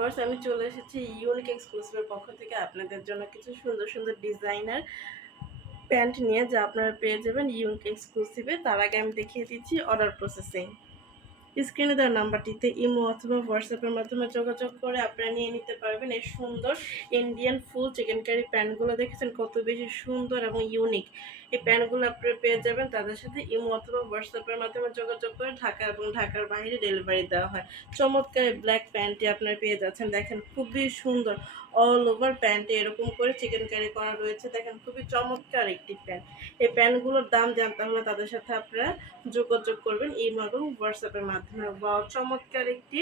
Viewers আমি চলে এসেছি ইউনিক এক্সক্লুসিভের পক্ষ থেকে আপনাদের জন্য কিছু সুন্দর সুন্দর ডিজাইনার প্যান্ট নিয়ে যা আপনারা পেয়ে যাবেন ইউনিক এক্সক্লুসিভে তার আগে আমি দেখিয়ে দিচ্ছি অর্ডার প্রসেসিং স্ক্রিনে দেওয়া নাম্বারটিতে ইমো অথবা হোয়াটসঅ্যাপের মাধ্যমে যোগাযোগ করে আপনারা নিয়ে নিতে পারবেন এই সুন্দর ইন্ডিয়ান ফুল চিকেন কারি প্যান্টগুলো। দেখেছেন কত বেশি সুন্দর এবং ইউনিক এই প্যান্টগুলো আপনারা পেয়ে যাবেন। তাদের সাথে ইমো অথবা হোয়াটসঅ্যাপের মাধ্যমে যোগাযোগ করে ঢাকা এবং ঢাকার বাইরে ডেলিভারি দেওয়া হয়। চমৎকার ব্ল্যাক প্যান্টটি আপনারা পেয়ে যাচ্ছেন। দেখেন খুবই সুন্দর অল ওভার প্যান্টে এরকম করে চিকেন কারি করা রয়েছে। দেখেন খুবই চমৎকার একটি প্যান্ট এই প্যান্টগুলোর দাম জানতে হলে তাদের সাথে আপনারা যোগাযোগ করবেন ইমো এবং হোয়াটসঅ্যাপের মাধ্যমে। বা চমৎকার একটি,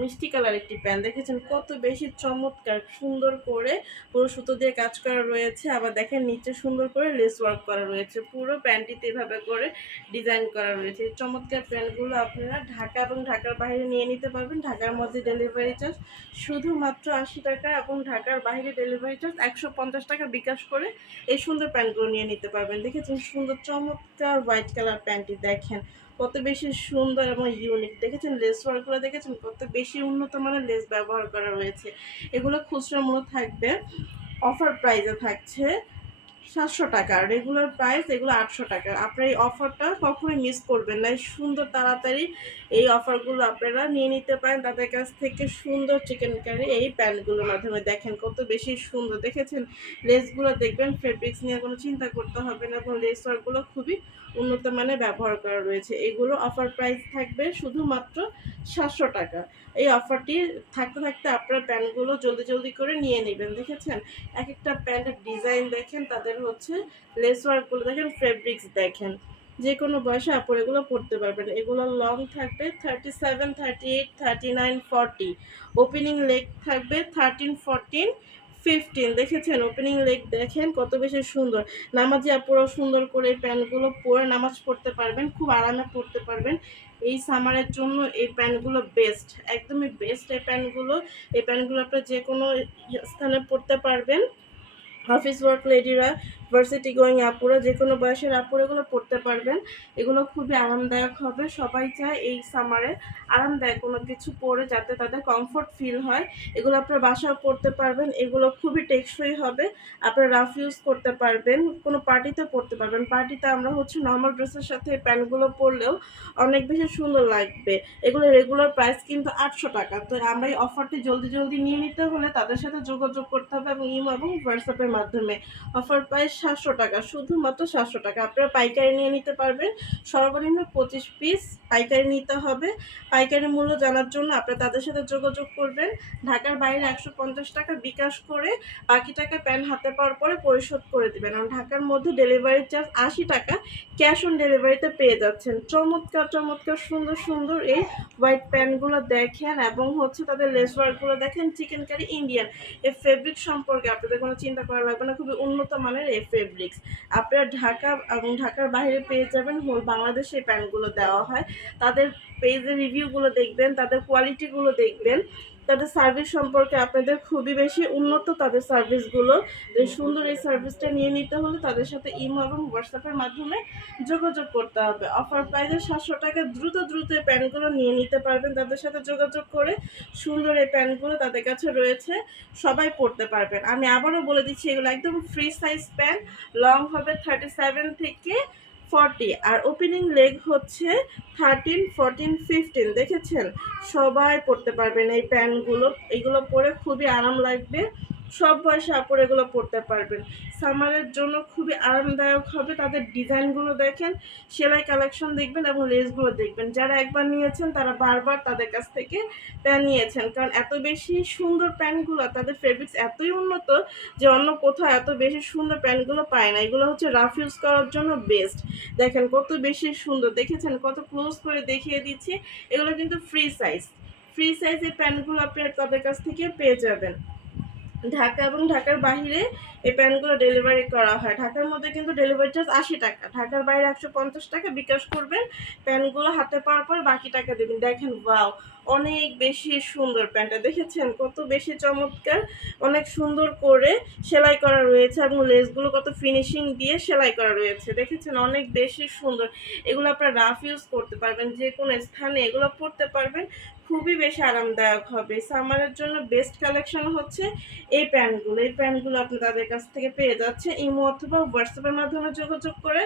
মিষ্টি কালার একটি প্যান্ট দেখেছেন কত বেশি চমৎকার, সুন্দর করে পুরো সুতো দিয়ে কাজ করা রয়েছে। আবার দেখেন নিচে সুন্দর করে লেস ওয়ার্ক করা রয়েছে। পুরো প্যান্টটিতে এভাবে করে ডিজাইন করা রয়েছে। এই চমৎকার প্যান্টগুলো আপনারা ঢাকা এবং ঢাকার বাইরে নিয়ে নিতে পারবেন। ঢাকার মধ্যে ডেলিভারি চার্জ শুধুমাত্র আশি টাকা এবং ঢাকার বাইরে ডেলিভারি চার্জ একশো পঞ্চাশ টাকা বিকাশ করে এই সুন্দর প্যান্টগুলো নিয়ে নিতে পারবেন। দেখেছেন সুন্দর চমৎকার হোয়াইট কালার প্যান্টটি দেখেন। কত বেশি সুন্দর এবং ইউনিক। দেখেছেন লেস ওয়ার্কগুলো দেখেছেন? কত বেশি উন্নত মানের লেস ব্যবহার করা রয়েছে। এগুলো খুচরা মূল্য থাকবে, অফার প্রাইসে থাকছে সাতশো টাকা রেগুলার প্রাইস এগুলো আটশো টাকা। আপনার এই অফারটা কখনোই মিস করবেন না। সুন্দর তাড়াতাড়ি এই অফারগুলো আপনারা নিয়ে নিতে পারেন। তাদের কাছ থেকে সুন্দর চিকেন কারি এই প্যান্টগুলোর মাধ্যমে দেখেন কত বেশি সুন্দর। দেখেছেন? লেসগুলো দেখবেন ফেব্রিক্স নিয়ে কোনো চিন্তা করতে হবে না, এবং লেস ওয়ার্কগুলো খুবই উন্নত মানের ব্যবহার করা রয়েছে। এগুলো অফার প্রাইস থাকবে শুধুমাত্র সাতশো টাকা। এই অফারটি থাকতে থাকতে আপনার প্যান্টগুলো জলদি জলদি করে নিয়ে নেবেন। দেখেছেন? এক একটা প্যান্টের ডিজাইন দেখেন, তাদের হচ্ছে লেস ওয়ার্কগুলো দেখেন ফেব্রিক্স দেখেন। যে কোনো বয়সে আপর এগুলো পড়তে পারবেন। এগুলো লং থাকবে thirty seven thirty eight thirty nine forty opening leg থাকবে থার্টিন ফোরটিন ফিফটিন দেখেছেন? ওপেনিং লেগ দেখেন, কত বেশি সুন্দর। নামাজি আপুরাও সুন্দর করে প্যান্টগুলো পরে নামাজ পড়তে পারবেন, খুব আরামে পড়তে পারবেন। এই সামারের জন্য এই প্যান্টগুলো বেস্ট একদমই বেস্ট এই প্যান্টগুলো। এই প্যান্টগুলো আপনারা যে কোনো স্থানে পড়তে পারবেন। অফিস ওয়ার্ক লেডিরা ভার্সিটি গোয়িং আপুরা যে কোনো বয়সের আপুরা এগুলো পড়তে পারবেন। এগুলো খুবই আরামদায়ক হবে। সবাই চায় এই সামারে আরামদায়ক কোনো কিছু পরে যাতে তাদের কমফোর্ট ফিল হয়। এগুলো আপনার বাসায় পড়তে পারবেন। এগুলো খুবই টেকসই হবে। আপনারা রাফ ইউজ করতে পারবেন। কোনো পার্টিতে পড়তে পারবেন। পার্টিতে আমরা হচ্ছে নর্মাল ড্রেসের সাথে প্যান্টগুলো পরলেও অনেক বেশি সুন্দর লাগবে। এগুলো রেগুলার প্রাইস কিন্তু আটশো টাকা। তো আমরা এই অফারটি জলদি জলদি নিয়ে নিতে হলে তাদের সাথে যোগাযোগ করতে হবে এবং ইমো এবং হোয়াটসঅ্যাপের মাধ্যমে। অফার প্রাইস সাতশো টাকা, শুধুমাত্র সাতশো টাকা। আপনারা পাইকারি নিয়ে নিতে পারবেন। সর্বনিম্ন পঁচিশ পিস পাইকারি নিতে হবে। পাইকারি মূল্য জানার জন্য আপনারা তাদের সাথে যোগাযোগ করবেন। ঢাকার বাইরে একশো পঞ্চাশ টাকা বিকাশ করে বাকি টাকা প্যান হাতে পাওয়ার পরে পরিশোধ করে দেবেন। আর ঢাকার মধ্যে ডেলিভারি চার্জ আশি টাকা, ক্যাশ অন ডেলিভারিতে পেয়ে যাচ্ছেন। চমৎকার চমৎকার, সুন্দর সুন্দর এই হোয়াইট প্যান্টগুলো দেখেন এবং হচ্ছে তাদের লেস ওয়ার্কগুলো দেখেন। Chicken curry Indian. এই ফেব্রিক সম্পর্কে আপনাদের কোনো চিন্তা করা লাগবে না। খুবই উন্নত মানের এই ফেব্রিক্স আপনারা ঢাকা এবং ঢাকার বাইরে পেয়ে যাবেন হোল বাংলাদেশে প্যান্টগুলো দেওয়া হয়। তাদের পেজের রিভিউগুলো দেখবেন, তাদের কোয়ালিটিগুলো দেখবেন। তাদের সার্ভিস সম্পর্কে আপনাদের খুবই বেশি উন্নত তাদের সার্ভিসগুলো সুন্দর এই সার্ভিসটা নিয়ে নিতে হলে তাদের সাথে ইমো এবং হোয়াটসঅ্যাপের মাধ্যমে যোগাযোগ করতে হবে। অফার প্রাইসে সাতশো টাকা দ্রুত দ্রুত এই প্যান্টগুলো নিয়ে নিতে পারবেন তাদের সাথে যোগাযোগ করে। সুন্দর এই প্যান্টগুলো তাদের কাছে রয়েছে, সবাই পরতে পারবেন। আমি আবারও বলে দিচ্ছি, এগুলো একদম ফ্রি সাইজ প্যান্ট লং হবে থার্টি সেভেন থেকে ফর্টি আর ওপেনিং লেগ হচ্ছে থার্টিন ফোরটিন ফিফটিন দেখেছেন? সবাই পড়তে পারবেন এই প্যান্টগুলো এইগুলো পরে খুবই আরাম লাগবে। সব বয়সে আপর এগুলো পরতে পারবেন। সামারের জন্য খুবই আরামদায়ক হবে। তাদের ডিজাইনগুলো দেখেন, সেলাই কালেকশন দেখবেন এবং লেসগুলো দেখবেন। যারা একবার নিয়েছেন, তারা বারবার তাদের কাছ থেকে প্যান্ট নিয়েছেন। কারণ এত বেশি সুন্দর প্যান্টগুলো, তাদের ফেব্রিক্স এতই উন্নত যে অন্য কোথাও এত বেশি সুন্দর প্যান্টগুলো পায় না। এগুলো হচ্ছে রাফ ইউজ করার জন্য বেস্ট দেখেন কত বেশি সুন্দর। দেখেছেন কত ক্লোজ করে দেখিয়ে দিচ্ছি। এগুলো কিন্তু ফ্রি সাইজ ফ্রি সাইজের প্যান্টগুলো আপনি তাদের কাছ থেকে পেয়ে যাবেন। ঢাকা এবং ঢাকার বাইরে এই প্যান্টগুলো ডেলিভারি করা হয়। ঢাকার মধ্যে কিন্তু ডেলিভারি চার্জ আশি টাকা। ঢাকার বাইরে একশো পঞ্চাশ টাকা বিকাশ করবেন প্যান্টগুলো হাতে পাওয়ার পর বাকি টাকা দেবেন। দেখেন বাও অনেক বেশি সুন্দর প্যান্টটা দেখেছেন? কত বেশি চমৎকার, অনেক সুন্দর করে সেলাই করা রয়েছে এবং লেসগুলো কত ফিনিশিং দিয়ে সেলাই করা রয়েছে। দেখেছেন? অনেক বেশি সুন্দর। এগুলো আপনারা রাফ ইউজ করতে পারবেন যে কোনো স্থানে এগুলো পরতে পারবেন। খুবই বেশি আরামদায়ক হবে। সামারের জন্য বেস্ট কালেকশন হচ্ছে এই প্যান্টগুলো। এই প্যান্টগুলো আপনি তাদের কাছ থেকে পেয়ে যাচ্ছেন। ইমো অথবা হোয়াটসঅ্যাপের মাধ্যমে যোগাযোগ করে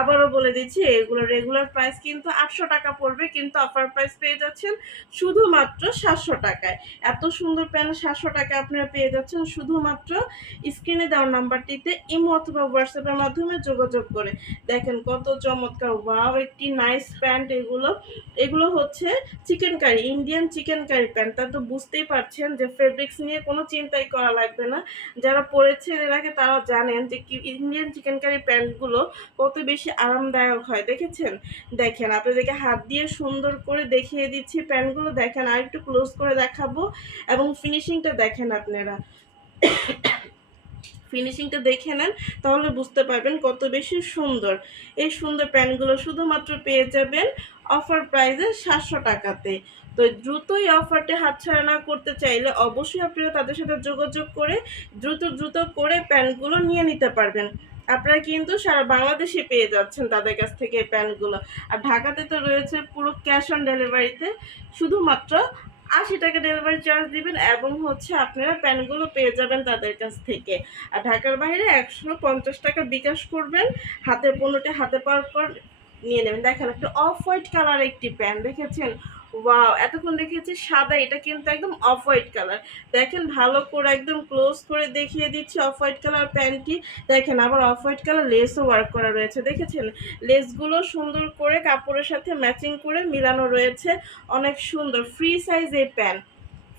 আবারও বলে দিচ্ছি, এগুলো রেগুলার প্রাইস কিন্তু আটশো টাকা পড়বে, কিন্তু অফার প্রাইস পেয়ে যাচ্ছেন শুধুমাত্র সাতশো টাকায়। এত সুন্দর প্যান্ট সাতশো টাকায় আপনারা পেয়ে যাচ্ছেন শুধুমাত্র স্ক্রিনে দেওয়ার নাম্বারটিতে ইমো অথবা হোয়াটসঅ্যাপের মাধ্যমে যোগাযোগ করে। দেখেন কত চমৎকার ওয়াও একটি নাইস প্যান্ট এগুলো। এগুলো হচ্ছে chicken curry Indian chicken curry pant তা তো বুঝতেই পারছেন যে ফেব্রিক্স নিয়ে কোনো চিন্তাই করা লাগবে না। যারা পরেছেন এর আগে তারা জানেন যে ইন্ডিয়ান চিকেন কারি প্যান্টগুলো কত বেশি আরামদায়ক হয়, দেখেছেন? দেখেন, আপনাদেরকে হাত দিয়ে সুন্দর করে দেখিয়ে দিচ্ছি প্যান্টগুলো দেখেন আর একটু ক্লোজ করে দেখাবো। এবং ফিনিশিংটা দেখেন আপনারা। ফিনিশিংটা দেখে নেন, তাহলে বুঝতে পারবেন কত বেশি সুন্দর। এই সুন্দর প্যান্টগুলো শুধুমাত্র পেয়ে যাবেন অফার প্রাইসে সাতশো টাকাতে। তো দ্রুতই অফারটি হাতছাড়া না করতে চাইলে অবশ্যই আপনারা তাদের সাথে যোগাযোগ করে দ্রুত দ্রুত করে প্যান্টগুলো নিয়ে নিতে পারবেন। আপনারা কিন্তু সারা বাংলাদেশে পেয়ে যাচ্ছেন তাদের কাছ থেকে এই প্যান্টগুলো। আর ঢাকাতে তো রয়েছে পুরো ক্যাশ অন ডেলিভারিতে শুধুমাত্র আশি টাকা ডেলিভারি চার্জ দিবেন এবং হচ্ছে আপনারা প্যান্টগুলো পেয়ে যাবেন তাদের কাছ থেকে। আর ঢাকার বাইরে একশো পঞ্চাশ টাকা বিকাশ করবেন, হাতে পণ্যটি হাতে পাওয়ার পর নিয়ে নেবেন। দেখেন একটা অফ হোয়াইট কালার একটি প্যান্ট, দেখেছেন? ওয়াও এতক্ষণ দেখেছি সাদা, এটা কিন্তু একদম অফ হোয়াইট কালার দেখেন ভালো করে একদম ক্লোজ করে দেখিয়ে দিচ্ছি অফ হোয়াইট কালার প্যান্টটি। দেখেন আবার অফ হোয়াইট কালার লেসও ওয়ার্ক করা রয়েছে, দেখেছেন? লেসগুলো সুন্দর করে কাপড়ের সাথে ম্যাচিং করে মিলানো রয়েছে। অনেক সুন্দর ফ্রি সাইজ এই প্যান্ট।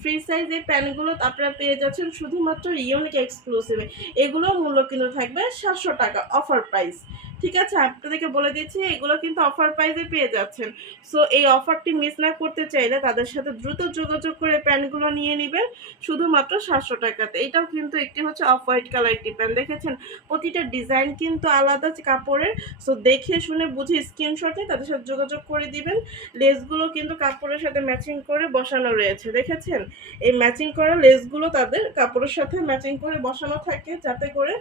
ফ্রি সাইজ এই প্যান্টগুলো আপনারা পেয়ে যাচ্ছেন শুধুমাত্র ইউনিক এক্সক্লুসিভে এগুলোর মূল্য কিন্তু থাকবে সাতশো টাকা অফার প্রাইস ঠিক আছে আপনাদেরকে বলে দিচ্ছি এগুলো কিন্তু অফার প্রাইসে পেয়ে যাচ্ছেন। সো এই অফারটি মিস না করতে চাইলে তাদের সাথে দ্রুত যোগাযোগ করে প্যান্টগুলো নিয়ে নেবেন, শুধুমাত্র সাতশো টাকাতে। এটাও কিন্তু একটি হচ্ছে অফ হোয়াইট কালার একটি প্যান্ট, দেখেছেন? প্রতিটা ডিজাইন কিন্তু আলাদা কাপড়ের। সো দেখে শুনে বুঝে স্ক্রিনশটে তাদের সাথে যোগাযোগ করে দিবেন। লেসগুলো কিন্তু কাপড়ের সাথে ম্যাচিং করে বসানো রয়েছে, দেখেছেন? এই ম্যাচিং করা লেসগুলো তাদের কাপড়ের সাথে ম্যাচিং করে বসানো থাকে, যাতে করে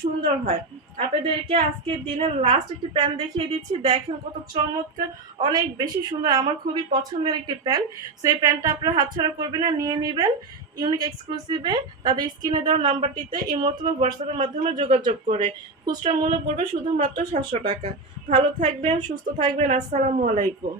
সুন্দর হয়। আপনাদেরকে আজকের দিনের লাস্ট একটি প্যান্ট দেখিয়ে দিচ্ছি। দেখেন কত চমৎকার, অনেক বেশি সুন্দর, আমার খুবই পছন্দের একটি প্যান্ট সো এই প্যান্টটা আপনারা হাতছাড়া করবেন না, নিয়ে নেবেন ইউনিক এক্সক্লুসিভে তাদের স্ক্রিনে দেওয়া নাম্বারটিতে এই অথবা হোয়াটসঅ্যাপের মাধ্যমে যোগাযোগ করে। খুচরা মূল্য পড়বে শুধুমাত্র সাতশো টাকা। ভালো থাকবেন, সুস্থ থাকবেন, আসসালামু আলাইকুম।